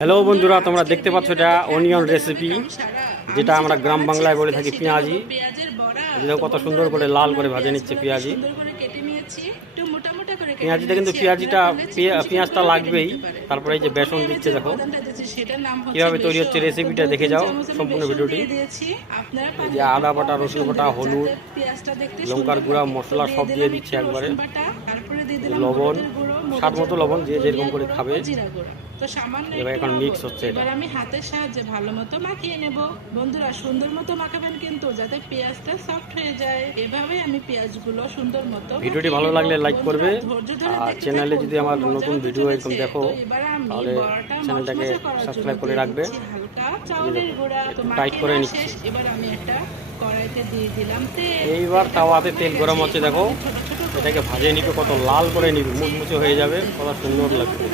Hello বন্ধুরা তোমরা দেখতে পাচ্ছ এটা অনিয়ন রেসিপি যেটা আমরা গ্রাম বাংলায় বলে থাকি পেঁয়াজি দেখো কত সুন্দর করে লাল করে ভাজে নিচ্ছে পেঁয়াজি পেঁয়াজিটা কিন্তু। পেঁয়াজিটা পেঁয়া- পেঁয়াজটা লাগবেই তারপরে এই যে বেসন দিচ্ছে দেখো কীভাবে তৈরি হচ্ছে রেসিপিটা দেখে যাও সম্পূর্ণ ভিডিওটি। এই যে আদা বাটা, রসুন বাটা, হলুদ, লঙ্কার গুঁড়া, মশলা সব দিয়ে দিচ্ছে একবারে। লবণ, স্বাদ মতো লবণ, যে যেরকম করে খাবে। জিরা গুঁড়ো। তো সামান্য এবার এখন লবণ। হচ্ছে এবার আমি হাতের সাহায্যে ভালো মতো মাখিয়ে নেব বন্ধুরা সুন্দর মতো মাখাবেন কিন্তু যাতে পেঁয়াজটা সফট হয়ে যায় এভাবে আমি পেঁয়াজগুলো সুন্দর মতো ভিডিওটি ভালো লাগলে like করবে। আর চ্যানেলে যদি আমার নতুন ভিডিও এরকম দেখো, তাহলে চ্যানেলটাকে করে রাখবে। টাইট করে নিচ্ছি। এবার আমি একটা কড়াইতে দিয়ে দিলাম তেল এইবার তাওয়াতে তেল গরম হচ্ছে দেখো এটাকে ভাজে নিবে কত লাল করে নিবে মুচমুচে হয়ে যাবে কত সুন্দর লাগবে।